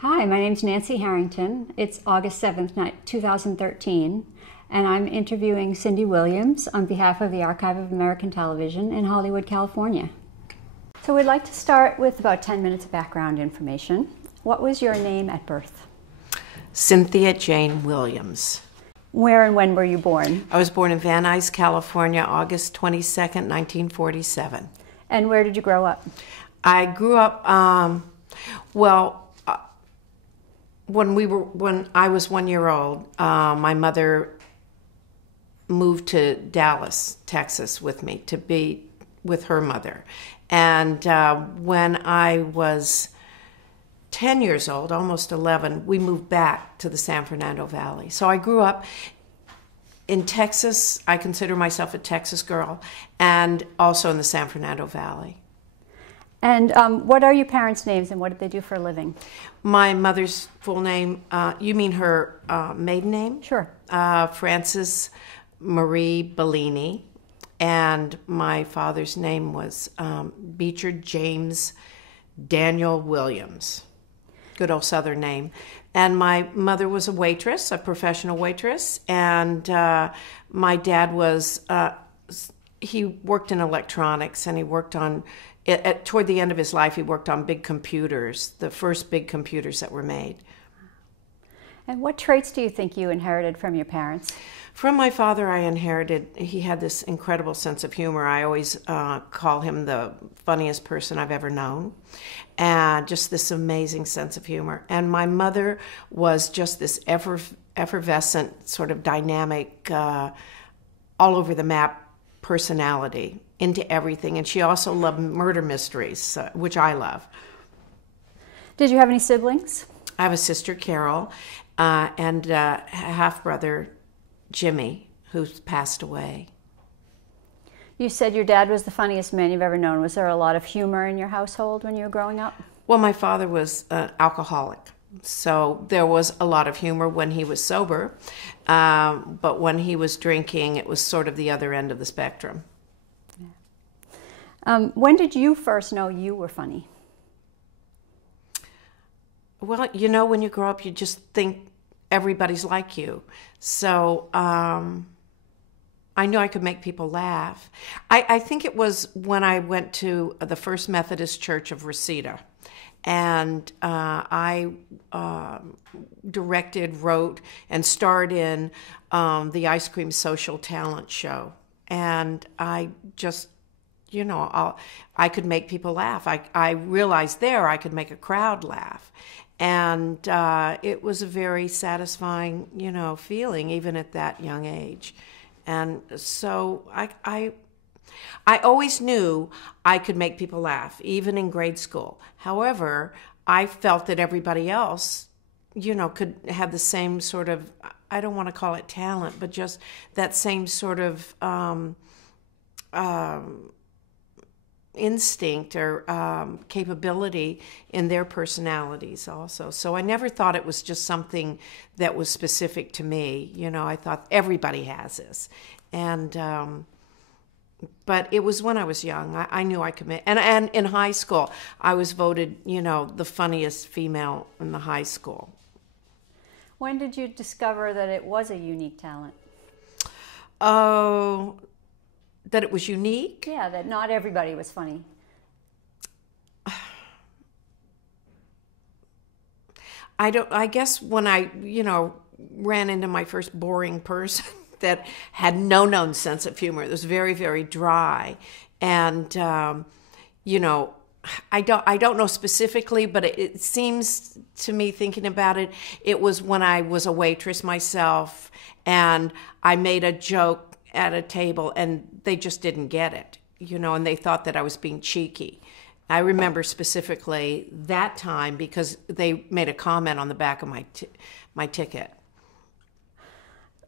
Hi, my name's Nancy Harrington. It's August 7th, 2013, and I'm interviewing Cindy Williams on behalf of the Archive of American Television in Hollywood, California. So we'd like to start with about 10 minutes of background information. What was your name at birth? Cynthia Jane Williams. Where and when were you born? I was born in Van Nuys, California, August 22nd, 1947. And where did you grow up? I grew up, when I was 1 year old, my mother moved to Dallas, Texas with me to be with her mother. And when I was 10 years old, almost 11, we moved back to the San Fernando Valley. So I grew up in Texas. I consider myself a Texas girl, and also in the San Fernando Valley. And what are your parents' names and what did they do for a living? My mother's full name, you mean her maiden name? Sure. Frances Marie Bellini. And my father's name was Beecher James Daniel Williams. Good old Southern name. And my mother was a waitress, a professional waitress. And my dad was, he worked in electronics, and he worked on, toward the end of his life, he worked on big computers, the first big computers that were made. And what traits do you think you inherited from your parents? From my father, I inherited, he had this incredible sense of humor. I always call him the funniest person I've ever known. And just this amazing sense of humor. And my mother was just this effervescent, sort of dynamic, all over the map personality, into everything. And she also loved murder mysteries, which I love. Did you have any siblings? I have a sister, Carol, and a half-brother, Jimmy, who's passed away. You said your dad was the funniest man you've ever known. Was there a lot of humor in your household when you were growing up? Well, my father was an alcoholic, so there was a lot of humor when he was sober, but when he was drinking, it was sort of the other end of the spectrum. Yeah. When did you first know you were funny? Well, you know, when you grow up, you just think everybody's like you. So I knew I could make people laugh. I think it was when I went to the First Methodist Church of Reseda, and I directed, wrote, and starred in the Ice Cream Social Talent Show. And I just, you know, I could make people laugh. I realized there I could make a crowd laugh. And it was a very satisfying, you know, feeling, even at that young age. And so I always knew I could make people laugh, even in grade school. However, I felt that everybody else, you know, could have the same sort of, I don't want to call it talent, but just that same sort of instinct or capability in their personalities also. So I never thought it was just something that was specific to me. You know, I thought everybody has this. And but it was when I was young. I knew I could make, and in high school, I was voted, you know, the funniest female in the high school. When did you discover that it was a unique talent? Oh, that it was unique? Yeah, that not everybody was funny. I guess when I, you know, ran into my first boring person that had no known sense of humor. It was very, very dry. And, you know, I don't know specifically, but it seems to me, thinking about it, it was when I was a waitress myself and I made a joke at a table and they just didn't get it, you know, and they thought that I was being cheeky. I remember specifically that time because they made a comment on the back of my ticket.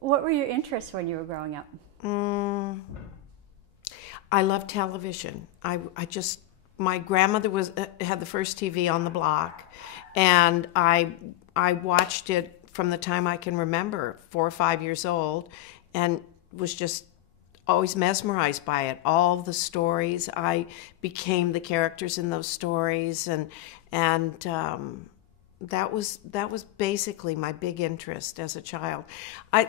What were your interests when you were growing up? I loved television. I just, my grandmother had the first TV on the block, and I watched it from the time I can remember, 4 or 5 years old, and was just always mesmerized by it. All the stories, I became the characters in those stories, and that was basically my big interest as a child. I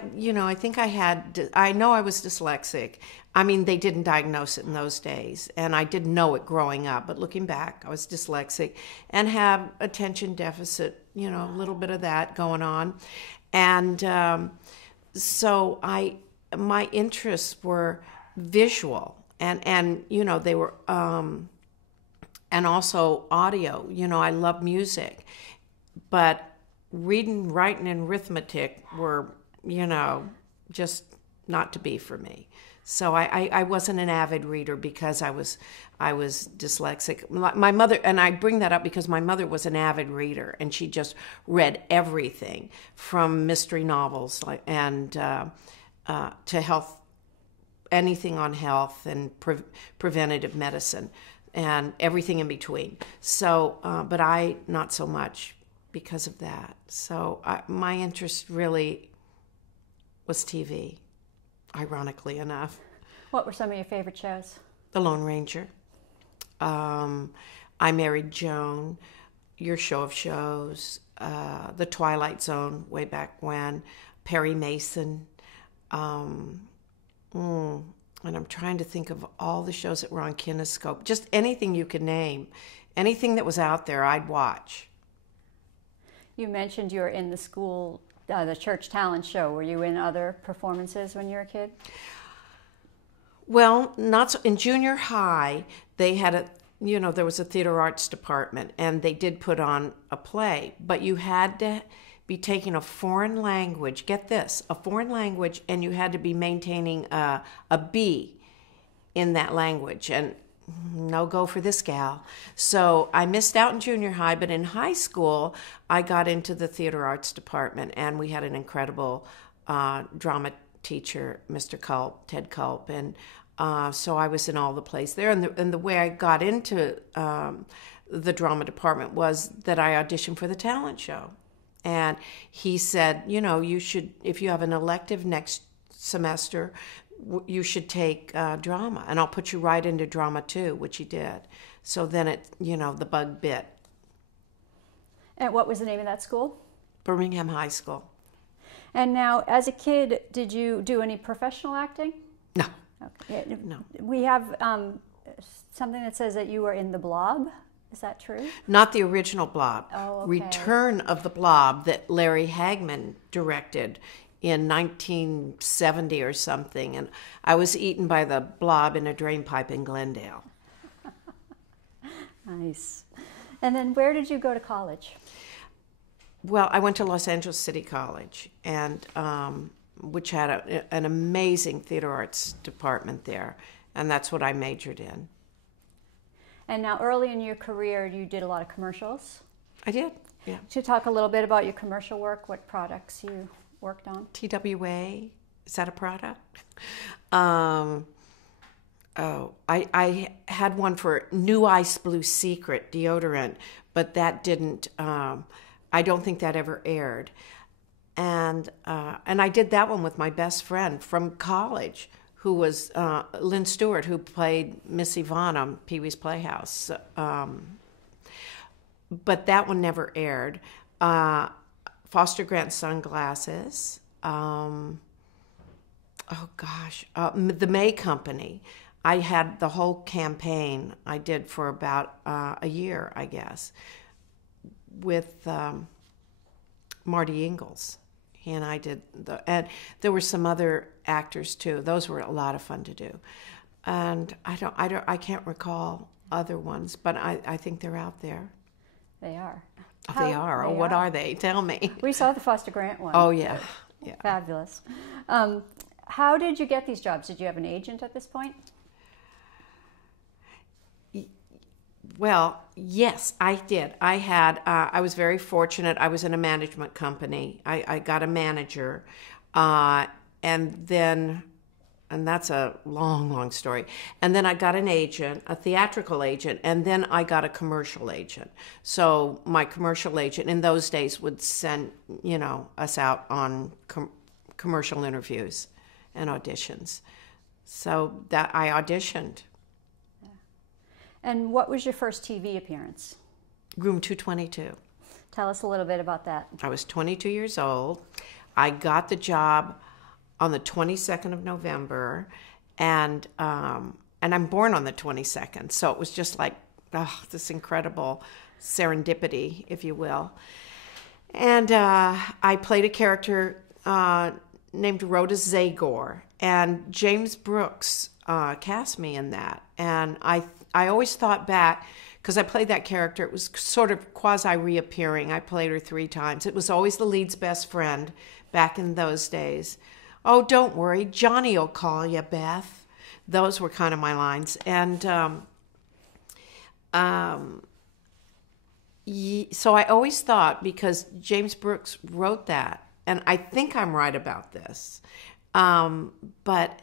think I know I was dyslexic. I mean, they didn't diagnose it in those days, and I didn't know it growing up, but looking back, I was dyslexic and have attention deficit, a little bit of that going on. And so my interests were visual, and they were, and also audio. I love music, but reading, writing, and arithmetic were, just not to be for me. So I wasn't an avid reader because I was dyslexic. My mother, and I bring that up because my mother was an avid reader, and she just read everything from mystery novels and to health, anything on health and preventative medicine and everything in between. So, but I not so much because of that. So my interest really was TV. Ironically enough. What were some of your favorite shows? The Lone Ranger. I Married Joan. Your Show of Shows. The Twilight Zone way back when. Perry Mason. And I'm trying to think of all the shows that were on Kinescope. Just anything you could name. Anything that was out there, I'd watch. You mentioned you were in the school the church talent show. Were you in other performances when you were a kid? Well, not so. In junior high, they had there was a theater arts department, and they did put on a play, but you had to be taking a foreign language. Get this, a foreign language, and you had to be maintaining a B in that language, and no go for this gal. So I missed out in junior high, but in high school, I got into the theater arts department, and we had an incredible drama teacher, Mr. Culp, Ted Culp, and so I was in all the plays there. And the way I got into the drama department was that I auditioned for the talent show. And he said, you should, if you have an elective next semester, you should take drama, and I'll put you right into drama too, which he did. So then the bug bit. And what was the name of that school? Birmingham High School. And now, as a kid, did you do any professional acting? No. Okay. No. We have something that says that you were in The Blob. Is that true? Not the original Blob. Oh, okay. Return of the Blob that Larry Hagman directed in 1970 or something, and I was eaten by the blob in a drain pipe in Glendale. Nice. And then where did you go to college? Well, I went to Los Angeles City College, and which had an amazing theater arts department there, and that's what I majored in. And now early in your career, you did a lot of commercials? I did, yeah. Could you talk a little bit about your commercial work, what products you worked on? TWA, is that a product? I had one for New Ice Blue Secret deodorant, but that didn't, I don't think that ever aired. And I did that one with my best friend from college, who was Lynn Stewart, who played Miss Yvonne on Pee-wee's Playhouse. But that one never aired. Foster Grant sunglasses. The May Company. I had the whole campaign I did for about a year, I guess, with Marty Ingalls. He and I did and there were some other actors too. Those were a lot of fun to do. And I can't recall other ones, but I think they're out there. They are. Oh, they are. Oh, what are they? Tell me. We saw the Foster Grant one. Oh, yeah. Yeah. Fabulous. How did you get these jobs? Did you have an agent at this point? Well, yes, I did. I was very fortunate. I was in a management company. I got a manager, and that's a long, long story. And then I got an agent, a theatrical agent, and then I got a commercial agent. So my commercial agent in those days would send, us out on commercial interviews and auditions. So that I auditioned. And what was your first TV appearance? Room 222. Tell us a little bit about that. I was 22 years old. I got the job on the 22nd of November, and I'm born on the 22nd, so it was just like, oh, this incredible serendipity, if you will. And I played a character named Rhoda Zagor, and James Brooks cast me in that. And I always thought back, because I played that character, it was sort of quasi-reappearing. I played her 3 times. It was always the lead's best friend back in those days. Oh, don't worry, Johnny will call you, Beth. Those were kind of my lines. And so I always thought, because James Brooks wrote that, and I think I'm right about this, but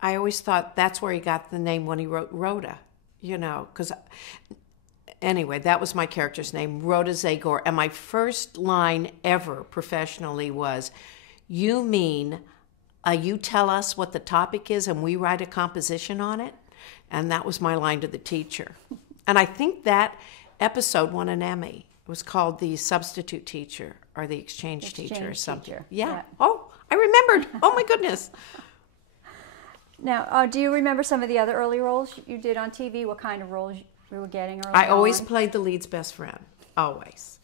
I always thought that's where he got the name when he wrote Rhoda, you know, because anyway, that was my character's name, Rhoda Zagor. And my first line ever professionally was, "You mean you tell us what the topic is and we write a composition on it?" And that was my line to the teacher. And I think that episode won an Emmy. It was called The Substitute Teacher or The Exchange Teacher or something. Teacher. Yeah. Oh, I remembered. Oh, my goodness. Now, do you remember some of the other early roles you did on TV? What kind of roles you were getting early I always on? played the lead's best friend. Always.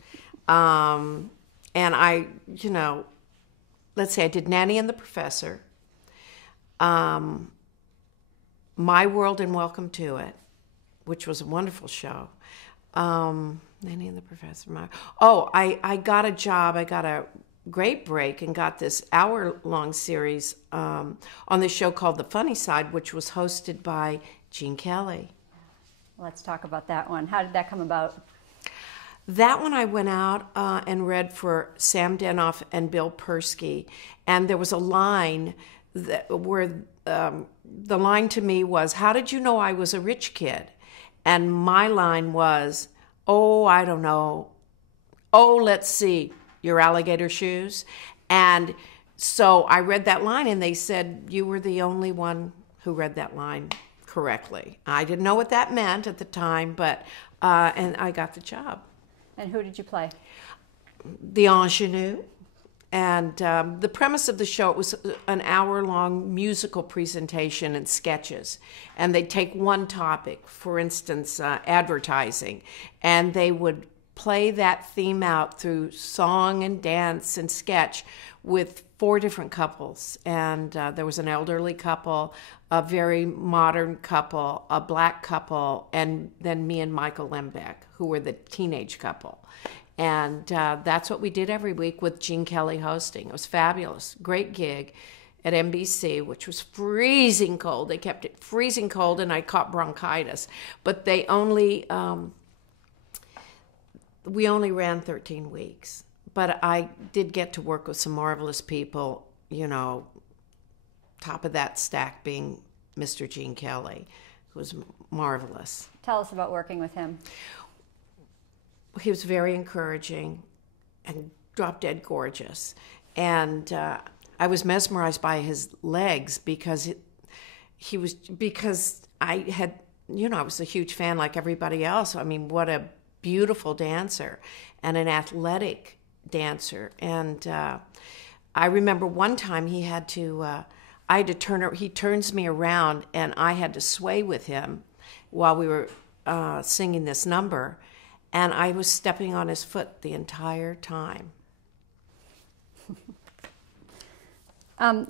And I, you know, let's say I did Nanny and the Professor, My World and Welcome to It, which was a wonderful show. Nanny and the Professor. I got a job. I got a great break and got this hour-long series on this show called The Funny Side, which was hosted by Gene Kelly. Let's talk about that one. How did that come about? That one I went out and read for Sam Denoff and Bill Persky, and there was a line where the line to me was, "How did you know I was a rich kid?" And my line was, "Oh, I don't know. Oh, let's see, your alligator shoes." And so I read that line, and they said, "You were the only one who read that line correctly." I didn't know what that meant at the time, but and I got the job. And who did you play? The ingenue. And the premise of the show, it was an hour-long musical presentation and sketches. And they'd take one topic, for instance, advertising, and they would play that theme out through song and dance and sketch with 4 different couples. And there was an elderly couple, a very modern couple, a black couple, and then me and Michael Lembeck, who were the teenage couple. And that's what we did every week with Gene Kelly hosting. It was fabulous. Great gig at NBC, which was freezing cold. They kept it freezing cold, and I caught bronchitis. But they only, we only ran 13 weeks. But I did get to work with some marvelous people, you know, top of that stack being Mr. Gene Kelly, who was marvelous. Tell us about working with him. He was very encouraging and drop-dead gorgeous. And I was mesmerized by his legs because I had, you know, I was a huge fan like everybody else. I mean, what a beautiful dancer and an athletic dancer. And I remember one time he had to, he turns me around and I had to sway with him while we were singing this number. And I was stepping on his foot the entire time.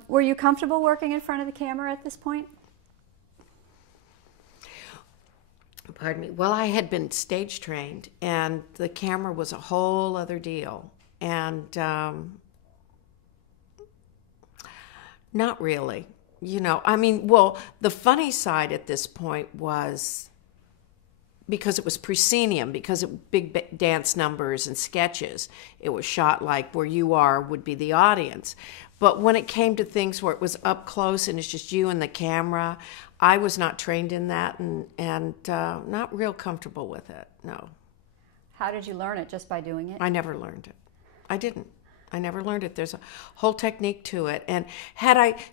Were you comfortable working in front of the camera at this point? Pardon me. Well, I had been stage trained, and the camera was a whole other deal. And not really. You know, I mean, well, the funny side at this point was, because it was proscenium, because of big dance numbers and sketches, it was shot like where you are would be the audience. But when it came to things where it was up close and it's just you and the camera, I was not trained in that and not real comfortable with it, no. How did you learn it? Just by doing it? I never learned it. I didn't. I never learned it. There's a whole technique to it. And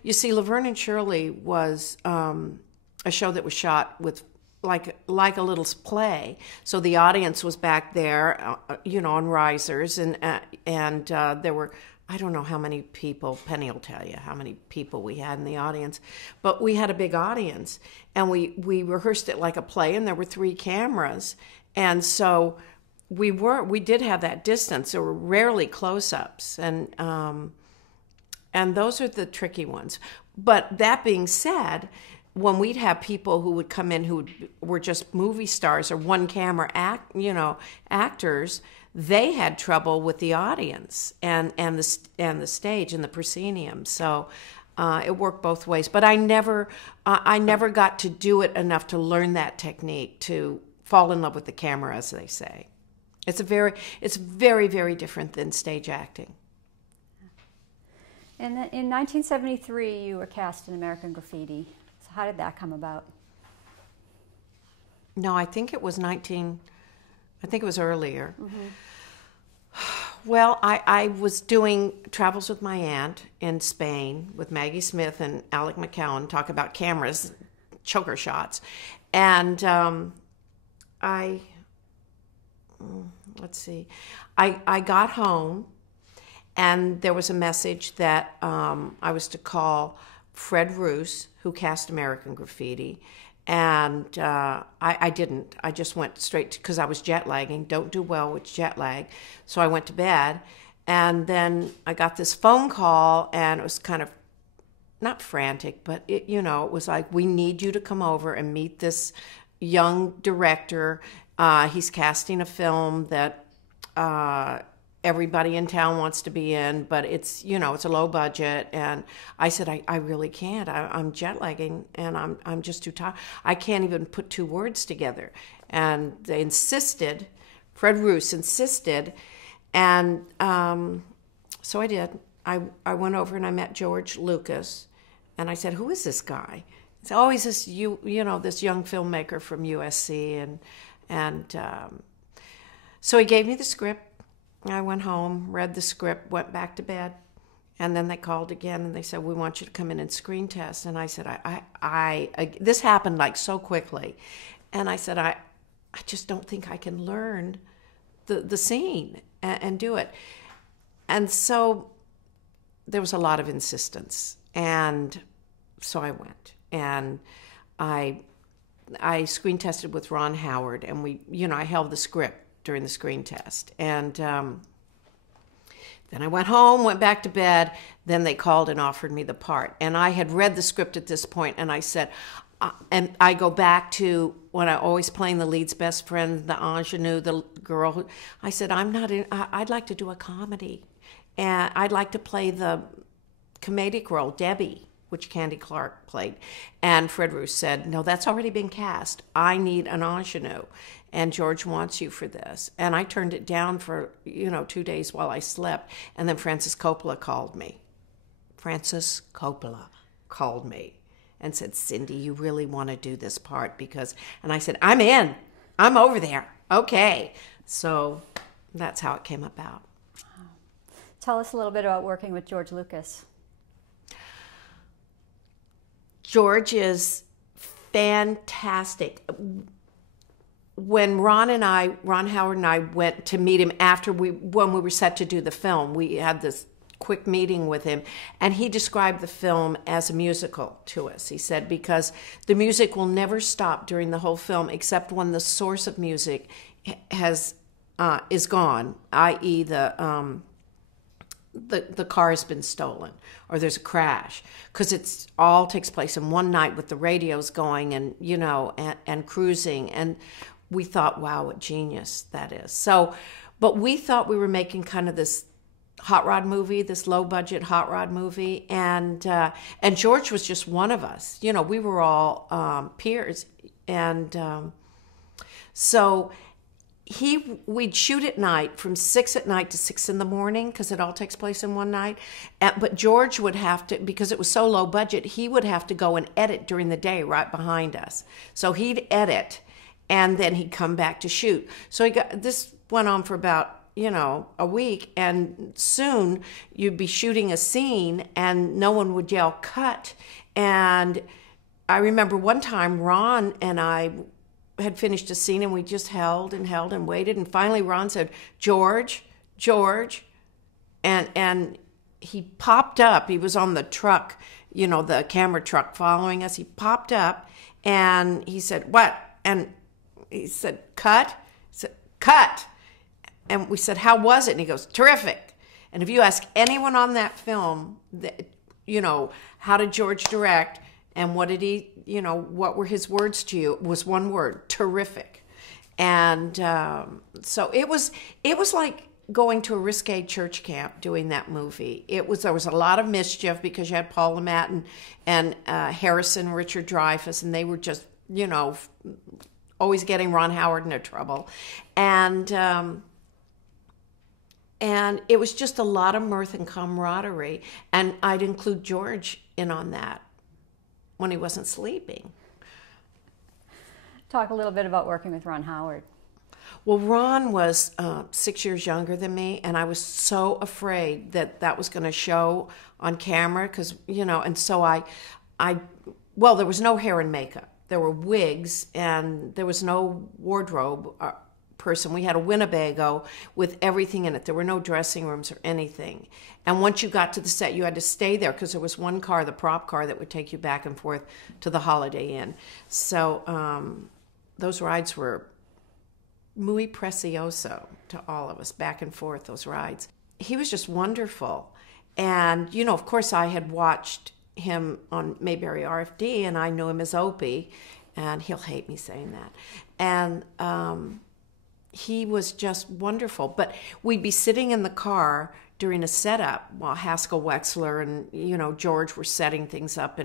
you see, Laverne and Shirley was a show that was shot with like a little play. So the audience was back there, on risers, and there were, I don't know how many people. Penny will tell you how many people we had in the audience, but we had a big audience, and we rehearsed it like a play, and there were 3 cameras, and so we did have that distance. There were rarely close-ups, and those are the tricky ones. But that being said, when we'd have people who would come in who were just movie stars or one camera actors, they had trouble with the audience and the stage and the proscenium. So it worked both ways. But I never got to do it enough to learn that technique, to fall in love with the camera, as they say. It's very, very different than stage acting. And in 1973, you were cast in American Graffiti. So how did that come about? No, I think it was earlier. Mm-hmm. Well, I was doing Travels with My Aunt in Spain with Maggie Smith and Alec McCowan, talk about cameras, choker shots. And I got home, and there was a message that I was to call Fred Roos, who cast American Graffiti. And I didn't. I just went straight to, because I was jet lagging, don't do well with jet lag. So I went to bed. And then I got this phone call, and it was kind of, not frantic, but it was like, we need you to come over and meet this young director. He's casting a film that everybody in town wants to be in, but it's a low budget. And I said, I really can't. I'm jet lagging, and I'm just too tired. I can't even put 2 words together. And they insisted, Fred Roos insisted, and so I did. I went over and I met George Lucas, and I said, who is this guy? It's always this this young filmmaker from USC, and so he gave me the script. I went home, read the script, went back to bed, and then they called again and they said, we want you to come in and screen test. And I said, I this happened like so quickly. And I said, I just don't think I can learn the scene and do it. And so there was a lot of insistence. And so I went, and I screen tested with Ron Howard, and I held the script during the screen test. And then I went home, went back to bed. Then they called and offered me the part. And I had read the script at this point, and I said, and I go back to when I always playing the lead's best friend, the ingenue, the girl who, I said, I'd like to do a comedy. And I'd like to play the comedic role, Debbie, which Candy Clark played. And Fred Roos said, no, that's already been cast. I need an ingenue, and George wants you for this. And I turned it down for, 2 days while I slept. And then Francis Coppola called me. Francis Coppola called me and said, Cindy, you really want to do this part? And I said, I'm in. I'm over there. Okay. So that's how it came about. Tell us a little bit about working with George Lucas. George is fantastic. When Ron Howard and I went to meet him when we were set to do the film, we had this quick meeting with him, and he described the film as a musical to us. He said, because the music will never stop during the whole film except when the source of music is gone, i.e. the car has been stolen or there's a crash, because it's all takes place in one night with the radios going and and cruising. And we thought, wow, what genius that is. So, but we thought we were making kind of this hot rod movie, this low budget hot rod movie, and George was just one of us. We were all peers, and so we'd shoot at night from 6 at night to 6 in the morning, because it all takes place in one night. But George would have to, because it was so low budget, he would have to go and edit during the day right behind us. So he'd edit, and then he'd come back to shoot. So this went on for about a week, and soon you'd be shooting a scene and no one would yell cut. And I remember one time Ron and I had finished a scene, and we just held and waited, and finally Ron said, George, and he popped up. He was on the truck, the camera truck following us. He popped up, and he said, what? And he said, cut. He said, cut. And we said, how was it? And he goes, terrific. And if you ask anyone on that film, how did George direct, and what did he, what were his words to you? It was one word, terrific. And so it was like going to a risque church camp doing that movie. There was a lot of mischief because you had Paul Le Mat and Harrison, Richard Dreyfuss, and they were just, always getting Ron Howard into trouble. And it was just a lot of mirth and camaraderie. And I'd include George in on that when he wasn't sleeping. Talk a little bit about working with Ron Howard. Well, Ron was 6 years younger than me, and I was so afraid that was going to show on camera because, and so well, there was no hair and makeup. There were wigs, and there was no wardrobe person. We had a Winnebago with everything in it. There were no dressing rooms or anything. And once you got to the set, you had to stay there because there was one car, the prop car, that would take you back and forth to the Holiday Inn. So those rides were muy precioso to all of us, back and forth, those rides. He was just wonderful. And, of course, I had watched him on Mayberry RFD, and I knew him as Opie, and he'll hate me saying that. And he was just wonderful. But we'd be sitting in the car during a setup while Haskell Wexler and, George were setting things up,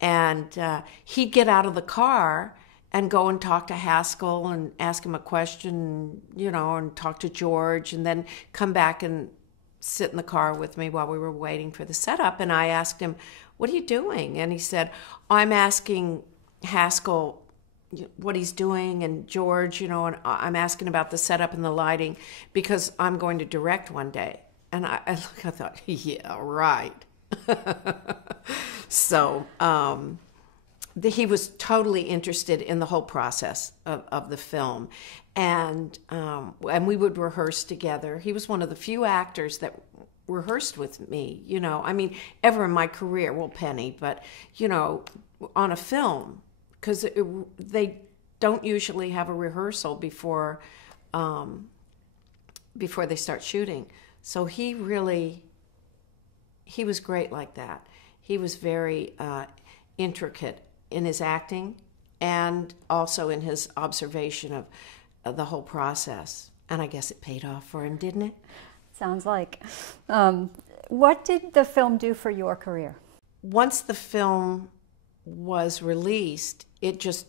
and he'd get out of the car and go and talk to Haskell and ask him a question, and talk to George, and then come back and sit in the car with me while we were waiting for the setup. And I asked him, what are you doing? And he said, I'm asking Haskell what he's doing, and George, and I'm asking about the setup and the lighting because I'm going to direct one day. And I thought, yeah, right. So, he was totally interested in the whole process of the film, and we would rehearse together. He was one of the few actors that rehearsed with me, ever in my career. Well, Penny, but on a film, because they don't usually have a rehearsal before they start shooting. So he was great like that. He was very intricate in his acting and also in his observation of the whole process. And I guess it paid off for him, didn't it? Sounds like. What did the film do for your career? Once the film was released, it just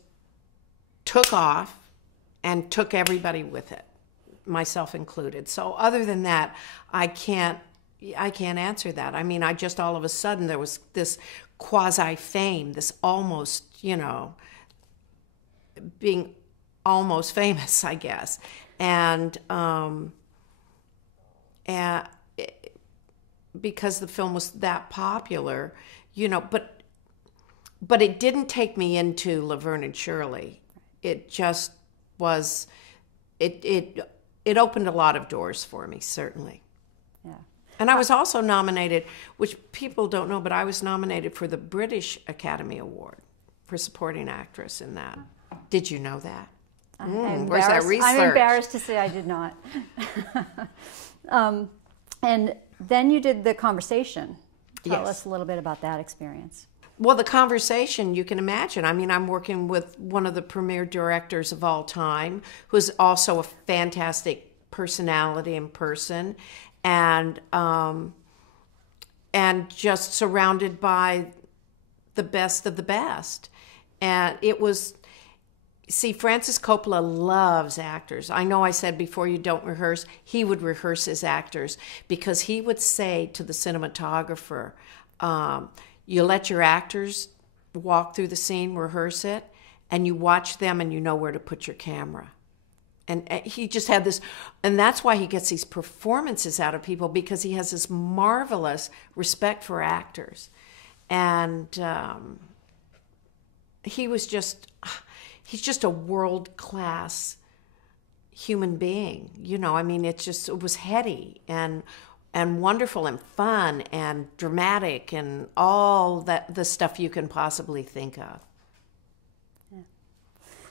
took off and took everybody with it, myself included. So other than that, I can't answer that. I mean, I just all of a sudden there was this quasi-fame, this almost, being almost famous, I guess. And because the film was that popular, but it didn't take me into Laverne and Shirley. It just was, it opened a lot of doors for me, certainly. Yeah. And I was also nominated, which people don't know, but I was nominated for the British Academy Award for supporting actress in that. Did you know that? Where's that research? I'm embarrassed to say I did not. And then you did The Conversation. Tell us a little bit about that experience. Well, The Conversation, you can imagine. I mean, I'm working with one of the premier directors of all time, who's also a fantastic personality and person, and just surrounded by the best of the best. And it was, see, Francis Coppola loves actors. I know I said before you don't rehearse. He would rehearse his actors because he would say to the cinematographer, you let your actors walk through the scene, rehearse it, and you watch them and you know where to put your camera. And he just had this, and that's why he gets these performances out of people, because he has this marvelous respect for actors. And he was just, he's just a world-class human being. You know, I mean, it was heady and wonderful and fun and dramatic and all that, the stuff you can possibly think of. Yeah.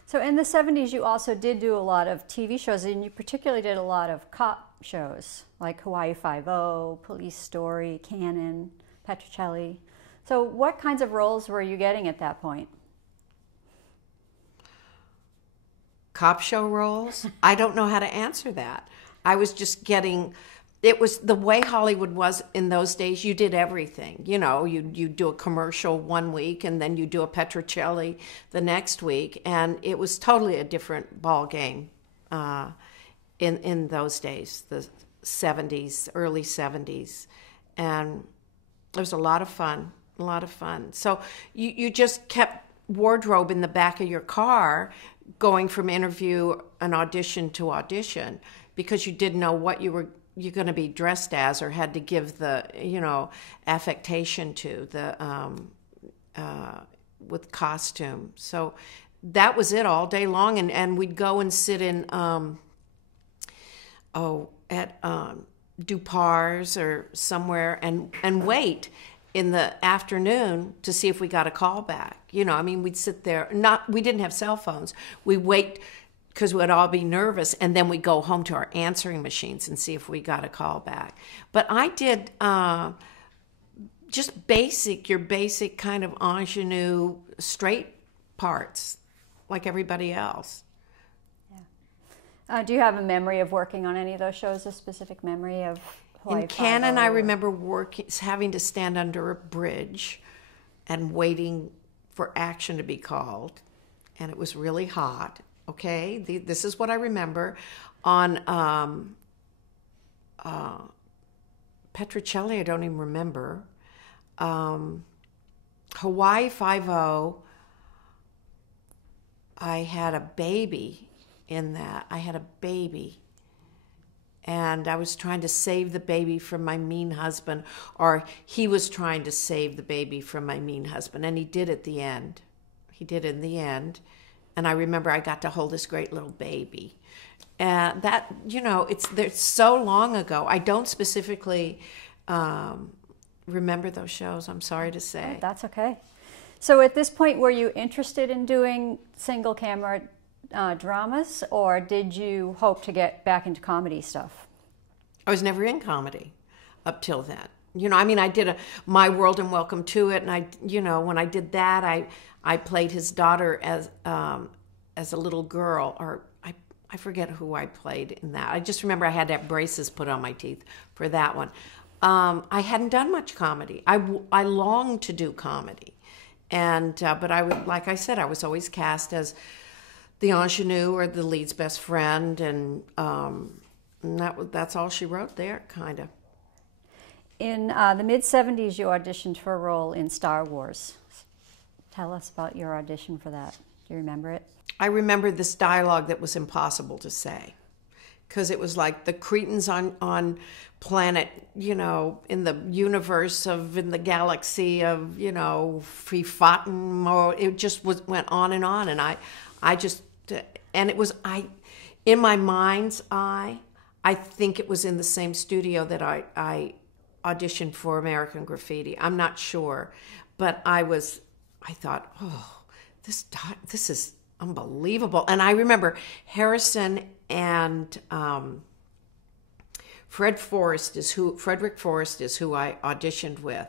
So in the 70s, you also did do a lot of TV shows, and you particularly did a lot of cop shows like Hawaii Five-0, Police Story, Cannon, Petrocelli. So what kinds of roles were you getting at that point? Cop show roles? I don't know how to answer that. I was just getting, it was the way Hollywood was in those days. You did everything. You know, you do a commercial one week and then you do a Petrocelli the next week. And it was totally a different ball game in those days, the 70s, early 70s. And it was a lot of fun, a lot of fun. So you just kept wardrobe in the back of your car going from interview and audition to audition because you didn't know what you're going to be dressed as or had to give the, you know, affectation to the with costume. So that was it all day long, and we'd go and sit in at Dupar's or somewhere and wait in the afternoon to see if we got a call back. You know, I mean, we'd sit there. We didn't have cell phones. We wait because we'd all be nervous, and then we'd go home to our answering machines and see if we got a call back. But I did just your basic kind of ingenue straight parts, like everybody else. Yeah. Do you have a memory of working on any of those shows? A specific memory of Hawaii in Cannon, I or... remember having to stand under a bridge and waiting for action to be called, and it was really hot. Okay, this is what I remember. On Petrocelli, I don't even remember. Hawaii Five-0, I had a baby in that. I had a baby. And I was trying to save the baby from my mean husband, or he was trying to save the baby from my mean husband, and he did at the end. He did in the end. And I remember I got to hold this great little baby. And that, you know, it's so long ago. I don't specifically remember those shows, I'm sorry to say. Oh, that's okay. So at this point, were you interested in doing single camera dramas, or did you hope to get back into comedy stuff? I was never in comedy up till then. You know, I mean, I did My World and Welcome to It, and I, you know, when I did that, I played his daughter as a little girl, or I forget who I played in that. I just remember I had to have braces put on my teeth for that one. I hadn't done much comedy. I longed to do comedy, and but I would, like I said, I was always cast as the ingenue or the lead's best friend, and that's all she wrote there, kind of. In the mid-70s, you auditioned for a role in Star Wars. Tell us about your audition for that. Do you remember it? I remember this dialogue that was impossible to say, because it was like the Cretans on planet, you know, in the universe in the galaxy of, you know, Frifaten, or it just went on, and I just, and it was, in my mind's eye, I think it was in the same studio that I auditioned for American Graffiti. I'm not sure, but I thought, oh, this is unbelievable. And I remember Harrison and Frederick Forrest is who I auditioned with.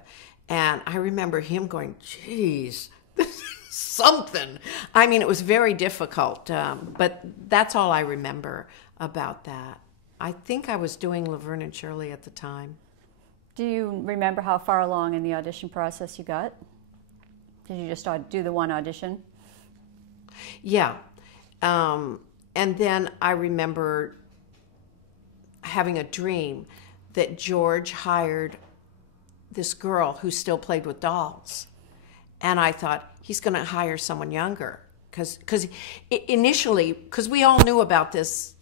And I remember him going, geez, this is something. I mean, it was very difficult, but that's all I remember about that. I think I was doing Laverne and Shirley at the time. Do you remember how far along in the audition process you got? Did you just do the one audition? Yeah. And then I remember having a dream that George hired this girl who still played with dolls. And I thought, he's going to hire someone younger. Because initially, because we all knew about this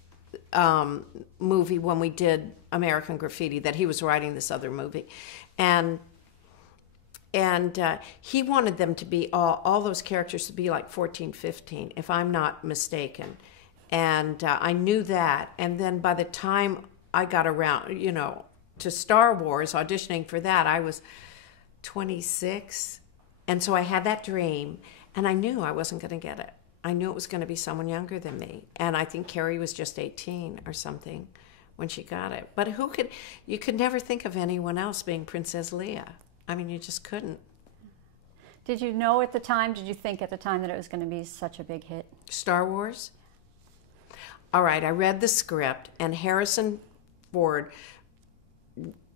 movie when we did American Graffiti, that he was writing this other movie. And he wanted them to be all those characters to be like 14, 15, if I'm not mistaken. And I knew that. And then by the time I got around, to Star Wars, auditioning for that, I was 26. And so I had that dream, and I knew I wasn't going to get it. I knew it was going to be someone younger than me. And I think Carrie was just 18 or something when she got it. But you could never think of anyone else being Princess Leia. I mean, you just couldn't. Did you know at the time, did you think at the time that it was going to be such a big hit? Star Wars? All right, I read the script, and Harrison Ford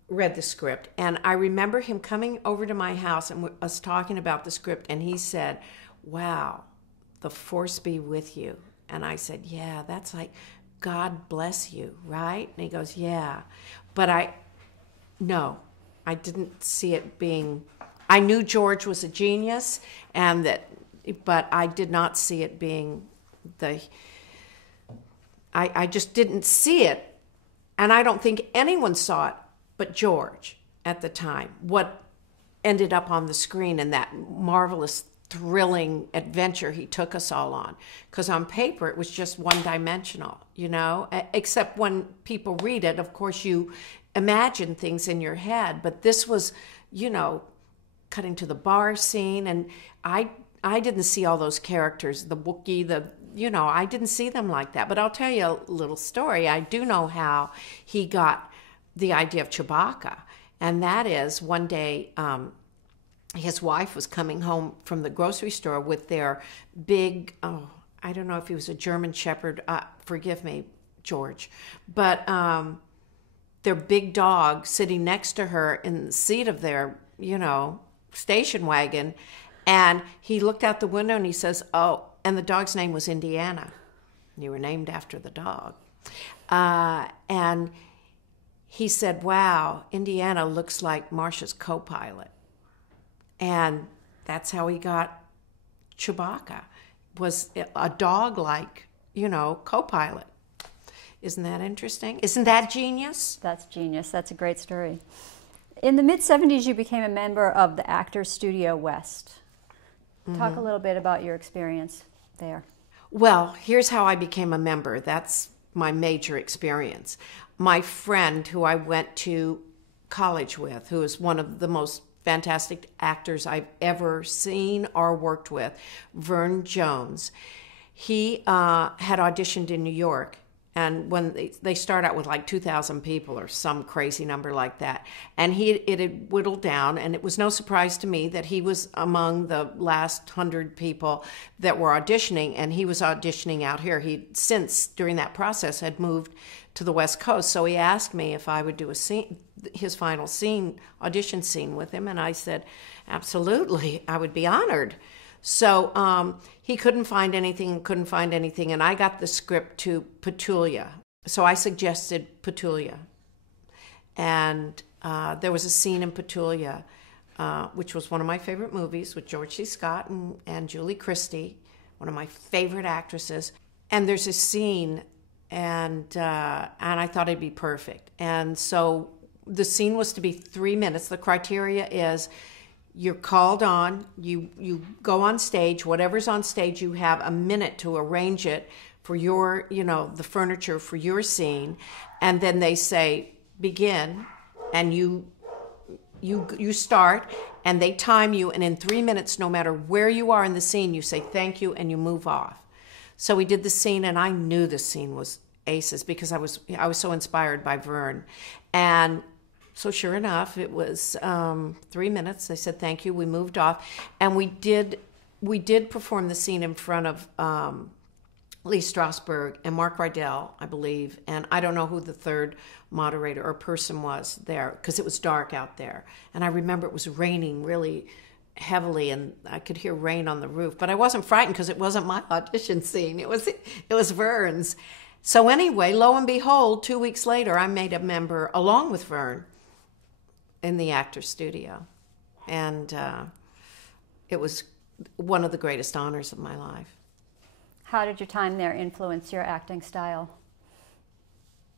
read the script. And I remember him coming over to my house and us talking about the script, and he said, "Wow, the Force be with you." And I said, "Yeah, that's like God bless you, right?" And he goes, "Yeah." But I didn't see it being, I knew George was a genius, but I did not see it being I just didn't see it. And I don't think anyone saw it but George at the time, what ended up on the screen in that marvelous, thrilling adventure he took us all on. Because on paper, it was just one-dimensional, except when people read it, of course, you imagine things in your head. But this was, cutting to the bar scene, and I didn't see all those characters, the Wookiee, I didn't see them like that. But I'll tell you a little story. I do know how he got the idea of Chewbacca. And that is, one day, his wife was coming home from the grocery store with their big, I don't know if he was a German Shepherd, forgive me, George, but their big dog sitting next to her in the seat of their, station wagon. And he looked out the window and he says, "Oh," and the dog's name was Indiana. You were named after the dog. And he said, "Wow, Indiana looks like Marsha's co-pilot." And that's how he got Chewbacca, was a dog-like, co-pilot. Isn't that interesting? Isn't that genius? That's genius. That's a great story. In the mid-'70s, you became a member of the Actors Studio West. Talk a little bit about your experience there. Well, here's how I became a member. That's my major experience. My friend who I went to college with, who is one of the most fantastic actors I've ever seen or worked with, Vern Jones, he had auditioned in New York. And when they start out with like 2,000 people or some crazy number like that. And it had whittled down, and it was no surprise to me that he was among the last 100 people that were auditioning, and he was auditioning out here. He, since, during that process, had moved to the West Coast. So he asked me if I would do his final scene, audition scene with him, and I said, absolutely, I would be honored. So he couldn't find anything, and I got the script to Petulia. So I suggested Petulia. And there was a scene in Petulia, which was one of my favorite movies, with George C. Scott and Julie Christie, one of my favorite actresses. And there's a scene, and I thought it'd be perfect. And so the scene was to be 3 minutes. The criteria is, you're called on, you go on stage, whatever's on stage, you have a minute to arrange it for your, the furniture for your scene, and then they say, begin, and you start, and they time you, and in 3 minutes, no matter where you are in the scene, you say thank you, and you move off. So we did the scene, and I knew the scene was aces because I was so inspired by Vern. And so sure enough, it was 3 minutes. They said thank you. We moved off, and we did perform the scene in front of Lee Strasberg and Mark Rydell, I believe, and I don't know who the third moderator or person was there because it was dark out there. And I remember it was raining really heavily, and I could hear rain on the roof. But I wasn't frightened because it wasn't my audition scene. It was Vern's. So anyway, lo and behold, 2 weeks later, I made a member along with Vern in the Actors Studio. And it was one of the greatest honors of my life. How did your time there influence your acting style?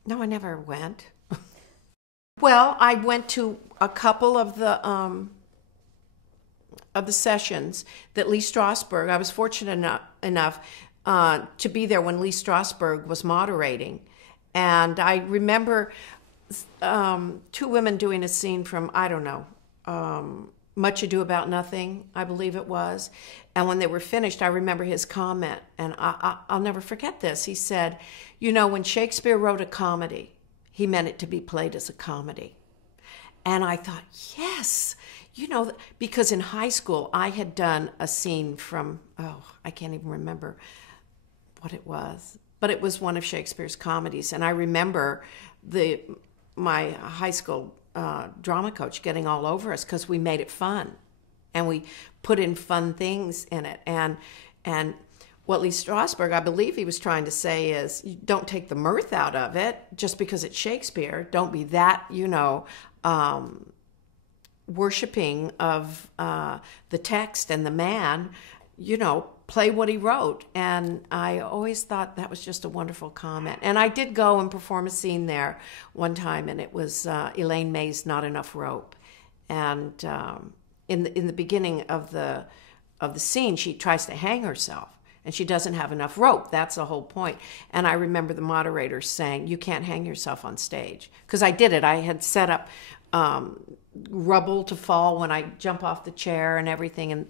No, I never went. Well, I went to a couple of the of the sessions that Lee Strasberg, I was fortunate enough to be there when Lee Strasberg was moderating. And I remember two women doing a scene from, I don't know, Much Ado About Nothing, I believe it was. And when they were finished, I remember his comment, and I'll never forget this. He said, you know, when Shakespeare wrote a comedy, he meant it to be played as a comedy. And I thought, yes, you know, because in high school, I had done a scene from, I can't even remember what it was, but it was one of Shakespeare's comedies. And I remember my high school drama coach getting all over us because we made it fun and we put in fun things in it. And what Lee Strasberg, I believe he was trying to say is, you don't take the mirth out of it just because it's Shakespeare. Don't be that, you know, worshiping of the text and the man, you know, play what he wrote. And I always thought that was just a wonderful comment. And I did go and perform a scene there one time, and it was Elaine May's Not Enough Rope. And in the beginning of the scene, she tries to hang herself, and she doesn't have enough rope. That's the whole point. And I remember the moderator saying, you can't hang yourself on stage. Because I did it. I had set up rubble to fall when I jump off the chair and everything.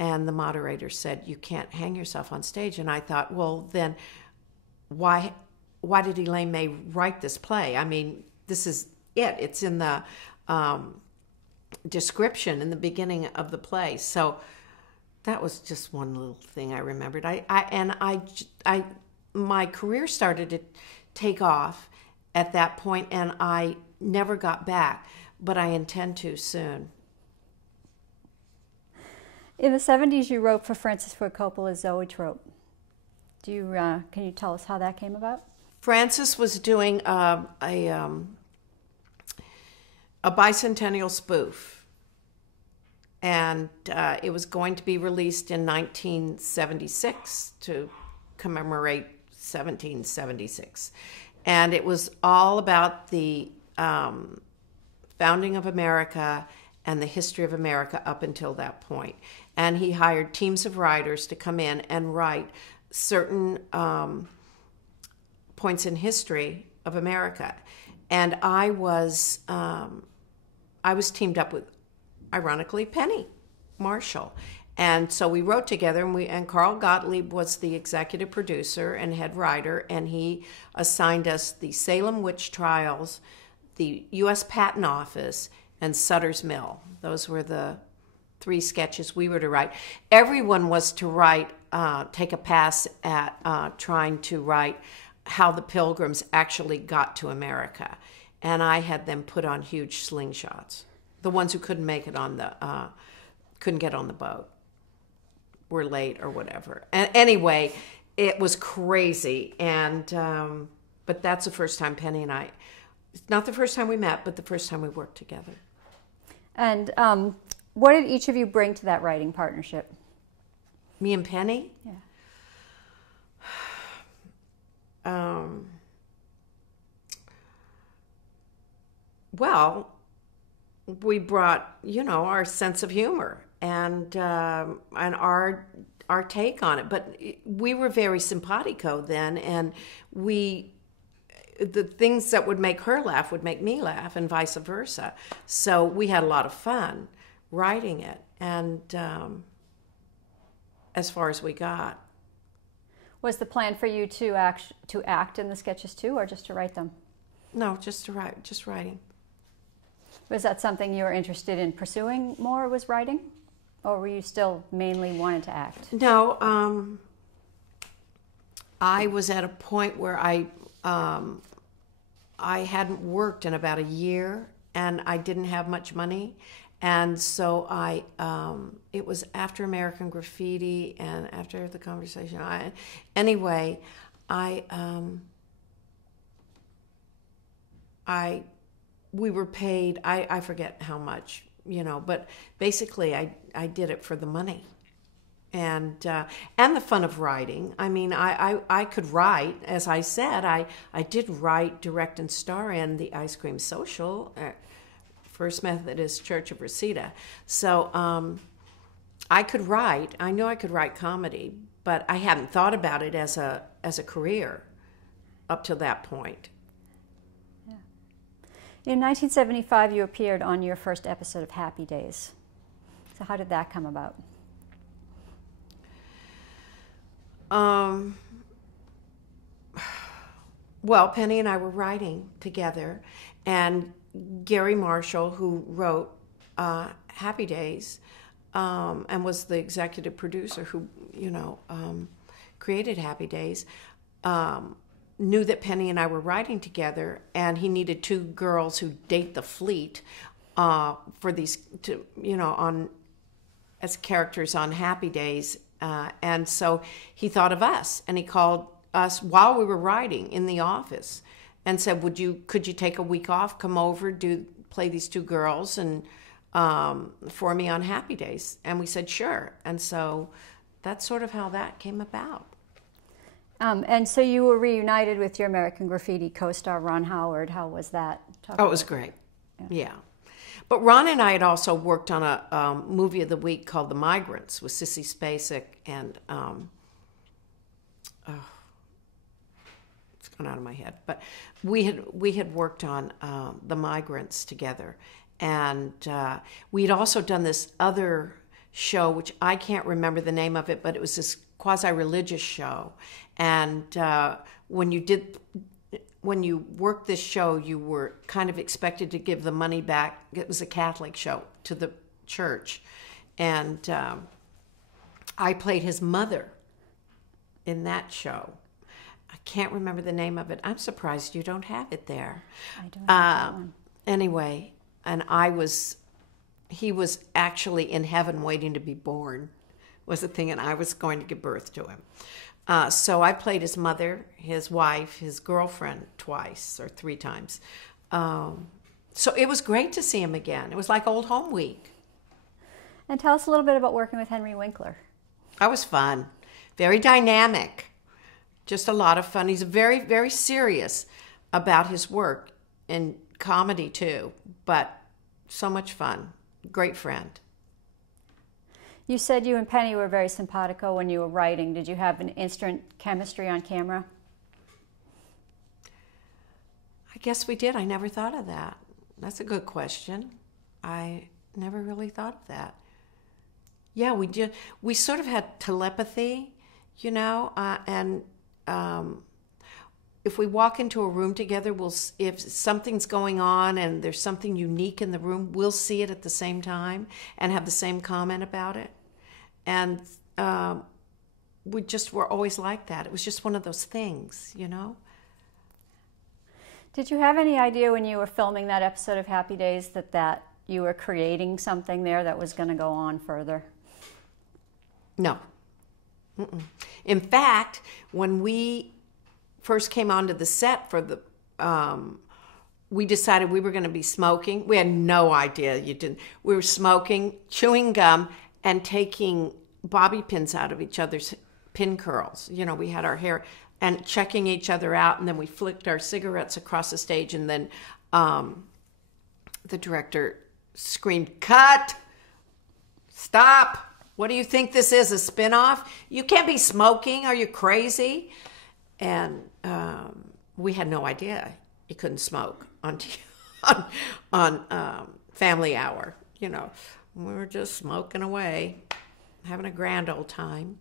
And the moderator said, you can't hang yourself on stage. And I thought, well, then why did Elaine May write this play? I mean, this is it. It's in the description in the beginning of the play. So that was just one little thing I remembered. My career started to take off at that point, and I never got back, but I intend to soon. In the 70s, you wrote for Francis Ford Coppola's Zoetrope. Can you tell us how that came about? Francis was doing a bicentennial spoof, and it was going to be released in 1976 to commemorate 1776. And it was all about the founding of America and the history of America up until that point. And he hired teams of writers to come in and write certain points in history of America. And I was teamed up with, ironically, Penny Marshall. And so we wrote together, and Carl Gottlieb was the executive producer and head writer, and he assigned us the Salem witch trials, the U.S. Patent Office, and Sutter's Mill. Those were the 3 sketches we were to write. Everyone was to write, take a pass at trying to write how the Pilgrims actually got to America. And I had them put on huge slingshots. The ones who couldn't make it couldn't get on the boat, were late or whatever. And anyway, it was crazy. And but that's the first time Penny and I, it's not the first time we met, but the first time we worked together. And what did each of you bring to that writing partnership? Me and Penny? Yeah. Well, we brought, our sense of humor and our take on it. But we were very simpatico then, and the things that would make her laugh would make me laugh, and vice versa. So we had a lot of fun writing it, and as far as we got. Was the plan for you to act in the sketches too, or just to write them? No, just writing. Was that something you were interested in pursuing more, was writing? Or were you still mainly wanted to act? No, I was at a point where I hadn't worked in about a year, and I didn't have much money. And so it was after American Graffiti and after the conversation. We were paid, I forget how much, but basically I did it for the money and the fun of writing. I mean, I could write, as I said, I did write, direct, and star in the Ice Cream Social, First Methodist Church of Reseda. So I could write. I knew I could write comedy, but I hadn't thought about it as a career up to that point. In 1975, you appeared on your first episode of Happy Days. So how did that come about? Well, Penny and I were writing together, and Gary Marshall, who wrote Happy Days, and was the executive producer who, created Happy Days, knew that Penny and I were writing together, and he needed two girls who date the fleet for these, as characters on Happy Days, and so he thought of us, and he called us while we were writing in the office, and said, "Could you take a week off, come over, play these two girls, and for me on Happy Days?" And we said sure, and so that's sort of how that came about. And so you were reunited with your American Graffiti co-star Ron Howard. How was that? It was great. Yeah. But Ron and I had also worked on a movie of the week called The Migrants with Sissy Spacek and it's gone out of my head. But we had worked on The Migrants together, and we had also done this other show, which I can't remember the name of it, but it was this quasi-religious show. And when you worked this show, you were kind of expected to give the money back. It was a Catholic show, to the church. And I played his mother in that show. I can't remember the name of it. I'm surprised you don't have it there. I don't have that one. Anyway, and he was actually in heaven waiting to be born, was the thing, and I was going to give birth to him. So I played his mother, his wife, his girlfriend twice or three times. So it was great to see him again. It was like old home week. And tell us a little bit about working with Henry Winkler. That was fun. Very dynamic. Just a lot of fun. He's very, very serious about his work and comedy too, but so much fun. Great friend. You said you and Penny were very simpatico when you were writing. Did you have an instant chemistry on camera? I guess we did. I never thought of that. That's a good question. I never really thought of that. Yeah, we sort of had telepathy, and if we walk into a room together, if something's going on and there's something unique in the room, we'll see it at the same time and have the same comment about it. And we just were always like that. It was just one of those things, Did you have any idea when you were filming that episode of Happy Days that you were creating something there that was going to go on further? No. Mm-mm. In fact, when we first came onto the set for the, we decided we were going to be smoking. We had no idea you didn't. We were smoking, chewing gum, and taking bobby pins out of each other's pin curls. We had our hair, and checking each other out, and then we flicked our cigarettes across the stage, and then the director screamed, "Cut! Stop! What do you think this is, a spin-off? You can't be smoking. Are you crazy?" And we had no idea you couldn't smoke on Family Hour. We were just smoking away, having a grand old time.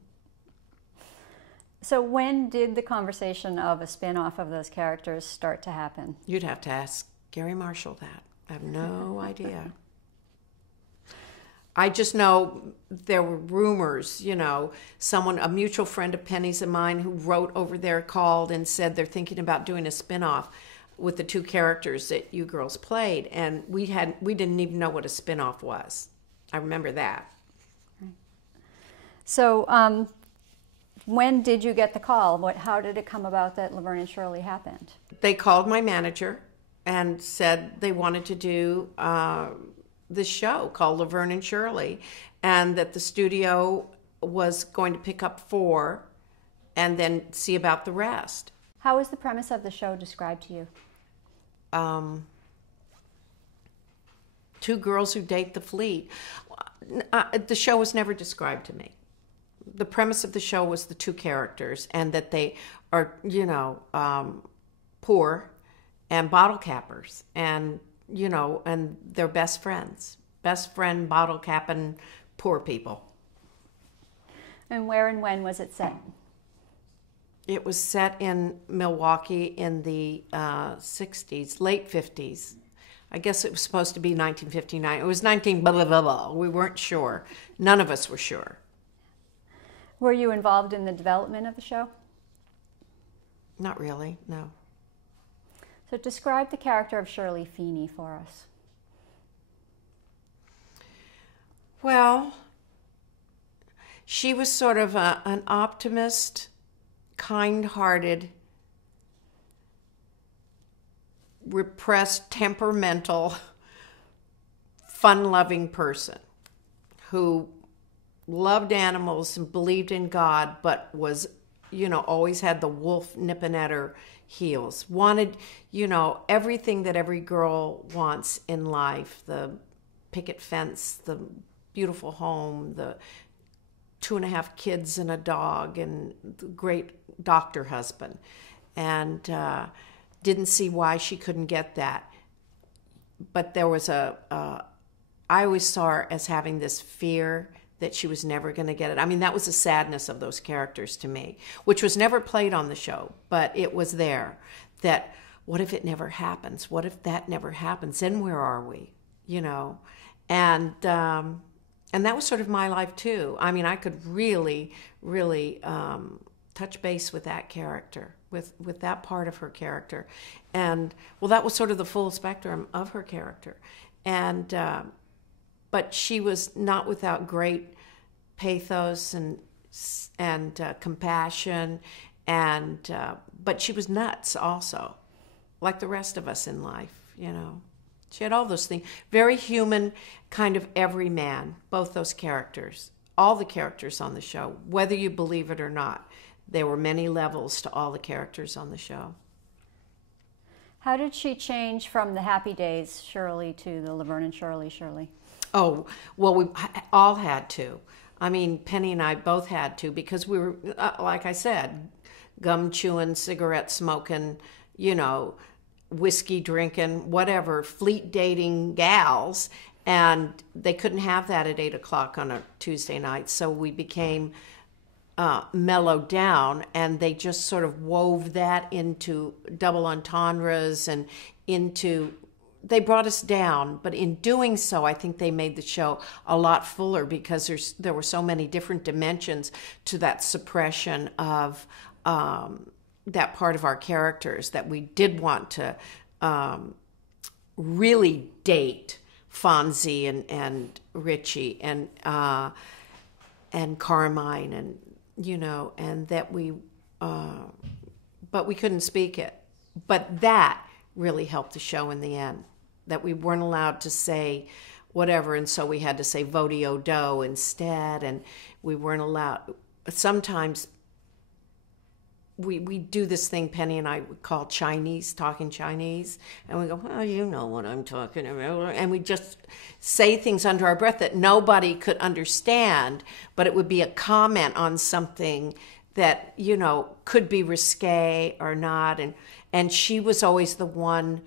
So when did the conversation of a spin-off of those characters start to happen? You'd have to ask Gary Marshall that. I have no idea. I just know there were rumors, a mutual friend of Penny's and mine who wrote over there called and said they're thinking about doing a spin-off with the two characters that you girls played. And we didn't even know what a spin-off was. I remember that. So when did you get the call? How did it come about that Laverne and Shirley happened? They called my manager and said they wanted to do this show called Laverne and Shirley, and that the studio was going to pick up 4 and then see about the rest. How was the premise of the show described to you? two girls who date the fleet. The show was never described to me. The premise of the show was the two characters and that they are, poor and bottle cappers and, and they're best friends. Best friend, bottle capping, poor people. And where and when was it set? It was set in Milwaukee in the 60s, late 50s. I guess it was supposed to be 1959. It was 19 blah, blah, blah, blah. We weren't sure. None of us were sure. Were you involved in the development of the show? Not really, no. So describe the character of Shirley Feeney for us. Well, she was sort of an optimist, kind-hearted, repressed, temperamental, fun-loving person who loved animals and believed in God, but was, always had the wolf nipping at her heels. Wanted, everything that every girl wants in life, the picket fence, the beautiful home, the 2.5 kids and a dog, and the great doctor husband. And didn't see why she couldn't get that. But there was I always saw her as having this fear that she was never going to get it. I mean, that was the sadness of those characters to me, which was never played on the show, but it was there. That, what if it never happens? What if that never happens? Then where are we? And that was sort of my life too. I mean, I could really, really touch base with that character, with that part of her character. And, well, that was sort of the full spectrum of her character. And, but she was not without great pathos and compassion, but she was nuts also, like the rest of us in life, She had all those things. Very human, kind of everyman, both those characters. All the characters on the show, whether you believe it or not. There were many levels to all the characters on the show. How did she change from the Happy Days Shirley to the Laverne and Shirley Shirley? Oh, well, we all had to. I mean, Penny and I both had to, because we were, like I said, gum chewing, cigarette smoking, whiskey drinking, whatever, fleet dating gals. And they couldn't have that at 8 o'clock on a Tuesday night. So we became mellowed down, and they just sort of wove that into double entendres and they brought us down. But in doing so, I think they made the show a lot fuller, because there were so many different dimensions to that suppression of that part of our characters, that we did want to really date Fonzie and Richie and Carmine, and and that but we couldn't speak it. But that really helped the show in the end, that we weren't allowed to say whatever, and so we had to say Vodeo-Do instead, and we weren't allowed. Sometimes we do this thing, Penny and I would call Chinese, talking Chinese, and we go, well, you know what I'm talking about, and we just say things under our breath that nobody could understand, but it would be a comment on something that, could be risque or not, and she was always the one,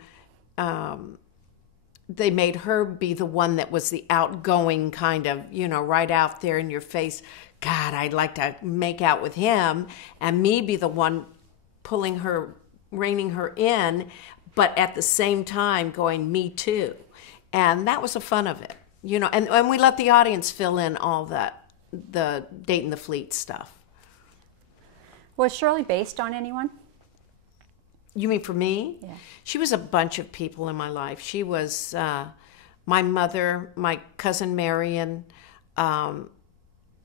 they made her be the one that was the outgoing kind of, right out there in your face, God, I'd like to make out with him, and me be the one pulling her, reining her in, but at the same time going, me too. And that was the fun of it, and we let the audience fill in all that, the Dating the Fleet stuff. Was Shirley based on anyone? You mean for me? Yeah. She was a bunch of people in my life. She was my mother, my cousin Marion,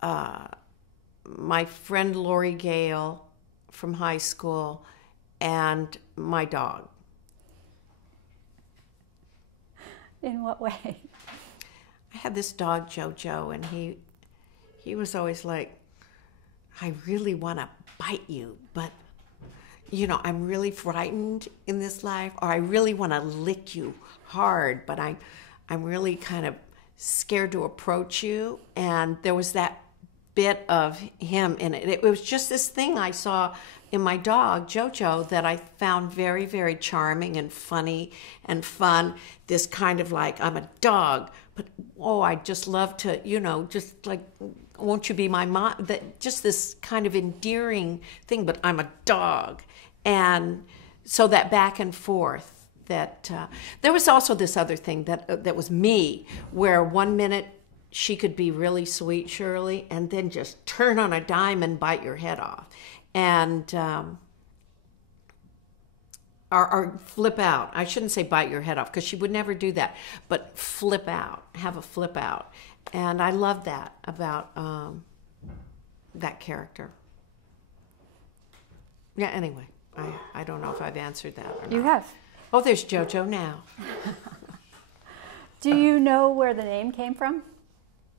my friend Lori Gale from high school, and my dog. In what way? I had this dog, Jojo, and he was always like, I really want to bite you, but I'm really frightened in this life, or I really want to lick you hard, but I'm really kind of scared to approach you. And there was that bit of him in it. It was just this thing I saw in my dog, Jojo, that I found very, very charming and funny and fun. This kind of like, I'm a dog, but oh, I just love to, just like, won't you be my mom? That just this kind of endearing thing, but I'm a dog. And so that back and forth. That there was also this other thing that was me, where 1 minute she could be really sweet, Shirley, and then just turn on a dime and bite your head off, and or flip out. I shouldn't say bite your head off because she would never do that, but flip out, have a flip out, and I love that about that character. Yeah. Anyway, I don't know if I've answered that or not. You have. Oh, there's Jojo now. Do you know where the name came from,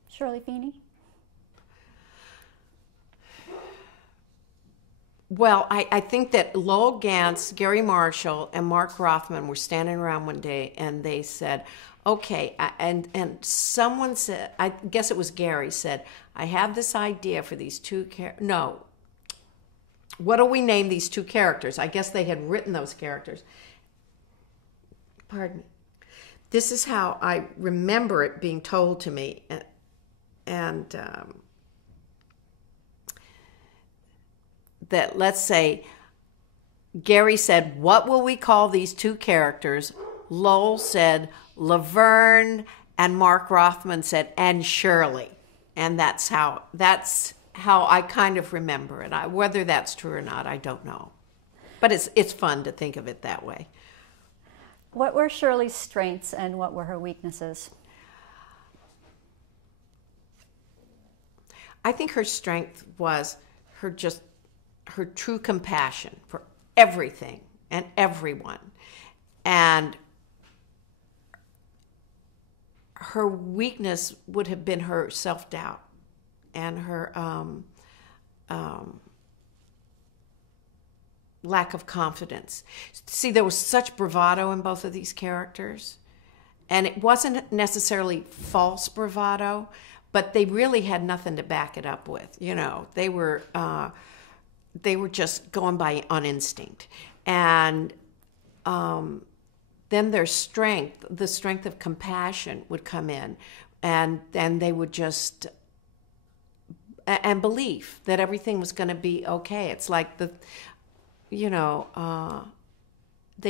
Shirley Feeney? Well, I think that Lowell Gantz, Gary Marshall, and Mark Rothman were standing around one day, and they said, okay, and someone said, I guess it was Gary, said, I have this idea for these no, what do we name these two characters? I guess they had written those characters. Pardon me. This is how I remember it being told to me, and that, let's say, Gary said, what will we call these two characters? Lowell said Laverne, and Mark Rothman said, and Shirley. And that's how I kind of remember it. Whether that's true or not, I don't know. But it's fun to think of it that way. What were Shirley's strengths and what were her weaknesses? I think her strength was her true compassion for everything and everyone. And her weakness would have been her self-doubt and her lack of confidence. See, there was such bravado in both of these characters, and it wasn't necessarily false bravado, but they really had nothing to back it up with. They were just going on instinct, and then their strength, the strength of compassion, would come in, and then they would just and belief that everything was going to be okay. It's like they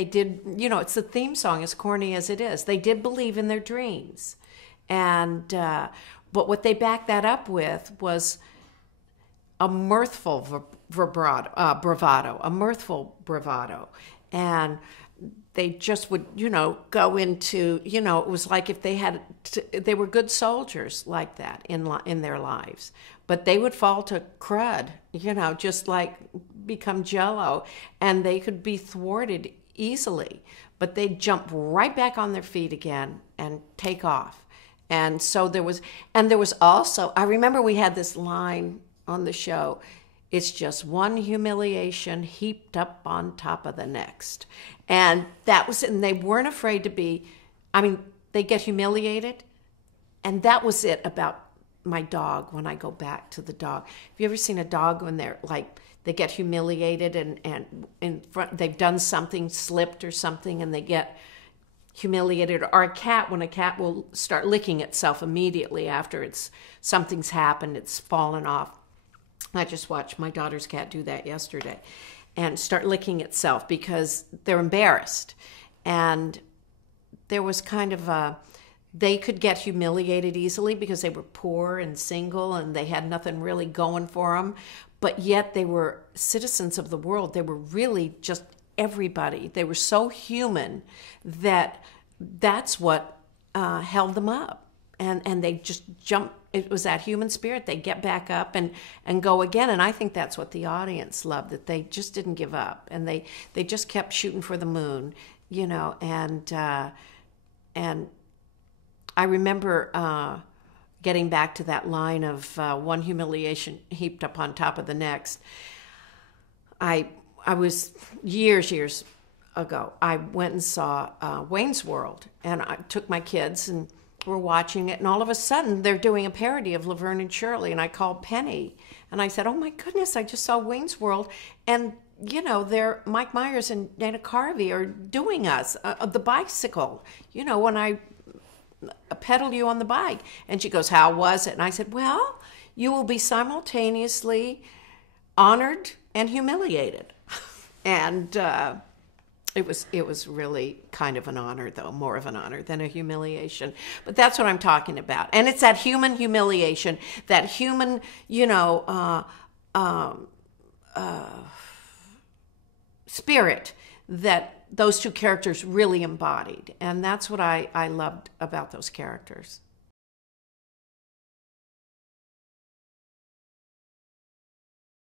did, it's the theme song, as corny as it is. They did believe in their dreams. And, but what they backed that up with was a mirthful bravado, a mirthful bravado. And they just would, go into, it was like if they were good soldiers like that in their lives. But they would fall to crud, just like become jello, and they could be thwarted easily. But they'd jump right back on their feet again and take off. And so there was also, I remember we had this line on the show, it's just one humiliation heaped up on top of the next. And and they weren't afraid to be, they get humiliated. And that was it about my dog when I go back to the dog. Have you ever seen a dog when they get humiliated and in front, they've done something, slipped or something, and they get humiliated? Or a cat, when a cat will start licking itself immediately after something's happened, it's fallen off. I just watched my daughter's cat do that yesterday and start licking itself because they're embarrassed. And there was kind of they could get humiliated easily because they were poor and single and they had nothing really going for them, but yet they were citizens of the world. They were really just everybody. They were so human that's what held them up. And they just jump. It was that human spirit. They get back up and go again. And I think that's what the audience loved, that they just didn't give up. And they just kept shooting for the moon, and I remember getting back to that line of one humiliation heaped up on top of the next. I was years ago, I went and saw Wayne's World, and I took my kids and we're watching it, and all of a sudden they're doing a parody of Laverne and Shirley, and I called Penny and I said, "Oh my goodness, I just saw Wayne's World, and they're Mike Myers and Dana Carvey are doing us the bicycle. When I pedal you on the bike." And she goes, "How was it?" And I said, "Well, you will be simultaneously honored and humiliated." And it was really kind of an honor, though, more of an honor than a humiliation. But that's what I'm talking about. And it's that human humiliation, that human, spirit that those two characters really embodied. And that's what I loved about those characters.